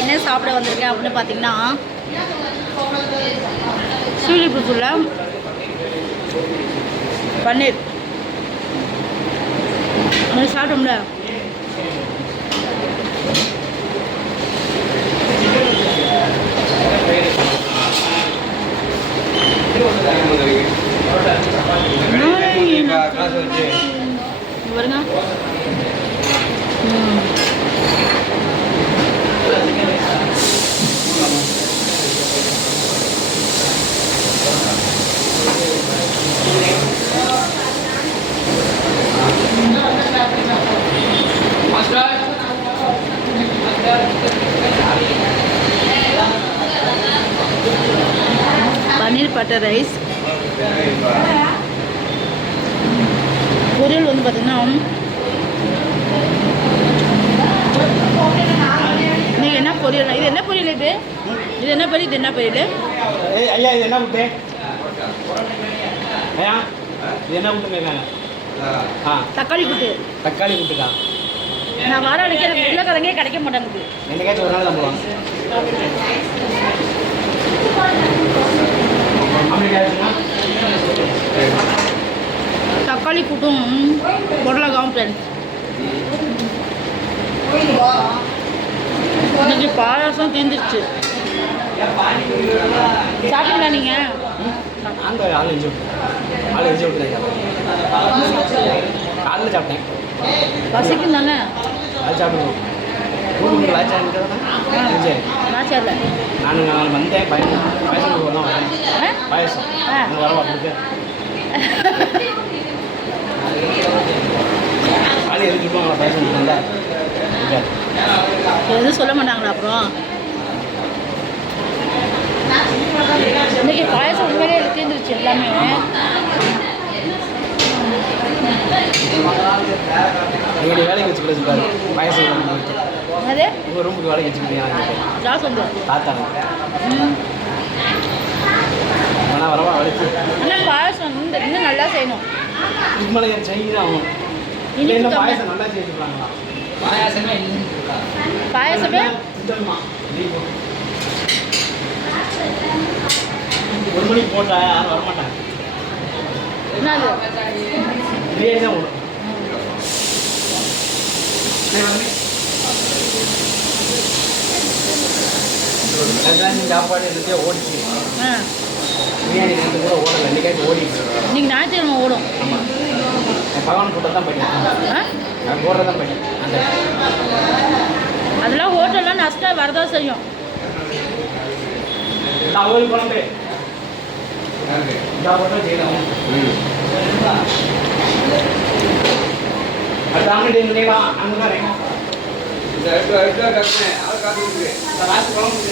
என்ன சாப்பிட வந்திருக்கேன் அப்படின்னு பார்த்தீங்கன்னா ஸ்ரீலிபுத்தூர்ல பன்னீர் சாப்பிட்டோம்ல. வருங்க பன்னீர் பட்டர் ரைஸ் பொரியல் வந்து பார்த்தீங்கன்னா நீங்கள் என்ன பொரியல் இது என்ன பொரியல் இது என்ன பொரியல் இது என்ன பொரியல் ஐயா இது என்ன புட்டு ஐயா இது என்ன புட்டுங்க தக்காளி புட்டு தக்காளி புட்டுக்கா நான் வாரம் அன்றைக்கி எனக்கு உருளைக்கிழங்கே கிடைக்க மாட்டேங்குது என்னைக்காச்சும் ஒரு நாள் நம்புவாங்க தக்காளி கூட்டும் பொருளகாவும் ஃப்ரெண்ட்ஸ். இன்னைக்கு பாயாசம் தீர்ந்துருச்சு. சாப்பிட்டீங்களா நீங்கள்? காலையில் சாப்பிட்டேன். பசிக்கும் தானே அது சாப்பிடுவோம். நாச்சாரில் நான் வந்தேன் பாயசம் வரேன் பாயசம் வரவா கொடுக்க காலையில் எதுவும் சொல்லுவாங்களா பாயசம் வந்தா எதுவும் சொல்ல மாட்டாங்களா? அப்புறம் இன்னைக்கு பாயசம் உண்மையிலே தீர்ந்துருச்சு எல்லாமே. எங்களுடைய வேலைக்கு வச்சுக்கல சொல்லுவாரு பாயசம் அதே உங்கள் ரூமுக்கு வேலைக்கு வச்சுக்கிட்டீங்க ஜா சொல்லுவோம் தாத்தா ஆனால் வரவா வளைச்சு ஆனால் பாயசம் இன்னும் நல்லா செய்யணும். இதுக்கு மேலே செய்யணும் ஆகும். இல்லை பாயசம் நல்லா செய்யறாங்களா? பாயசமே ஒரு மணிக்கு போட்டா யாரும் வரமாட்டாங்க. என்னது பிரியாணி தான் ஓடும். சாப்பாடு இருந்தே ஓடிச்சு. பிரியாணி ரெண்டு கூட ஓடலை. ரெண்டுக்காய்க்கு ஓடிச்சு. இன்னைக்கு ஞாயிற்றுக்கிழமை ஓடும். ஆமாம் பகவான் கூட்ட தான் போயிட்டேன். நான் போடுறது தான் போயிட்டேன். அதெல்லாம் ஹோட்டல்லாம் நஷ்டம் வரதான் செய்யும். அவங்களுக்கு குழம்பு செய்யலாம். அடுத்த அங்கே வா அங்கே தான் குழம்பு